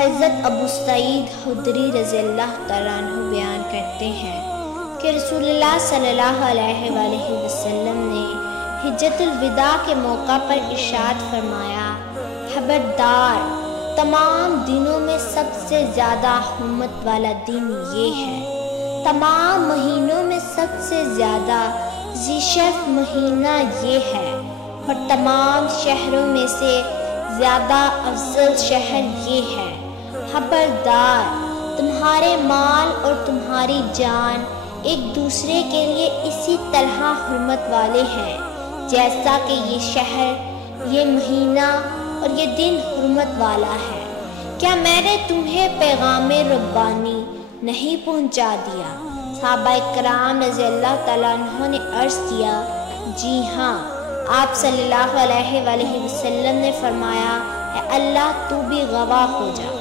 حضرت ابو سعید خدری رضی اللہ تعالیٰ عنہ بیان کرتے ہیں کہ رسول اللہ صلی اللہ علیہ وآلہ وسلم نے حجۃ الوداع کے موقع پر ارشاد فرمایا، خبردار، تمام دنوں میں سب سے زیادہ حرمت والا دن یہ ہے، تمام مہینوں میں سب سے زیادہ ذی شرف مہینہ یہ ہے، اور تمام شہروں میں سے زیادہ افضل شہر یہ ہے۔ خبردار، تمہارے مال اور تمہاری جان ایک دوسرے کے لیے اسی طرح حرمت والے ہیں جیسا کہ یہ شہر، یہ مہینہ اور یہ دن حرمت والا ہے۔ کیا میں نے تمہیں پیغام ربانی نہیں پہنچا دیا؟ صحابہ کرام رضی اللہ تعالیٰ عنہ نے عرض کیا، جی ہاں۔ آپ صلی اللہ علیہ وآلہ وسلم نے فرمایا، اے اللہ تو بھی گواہ ہو جا۔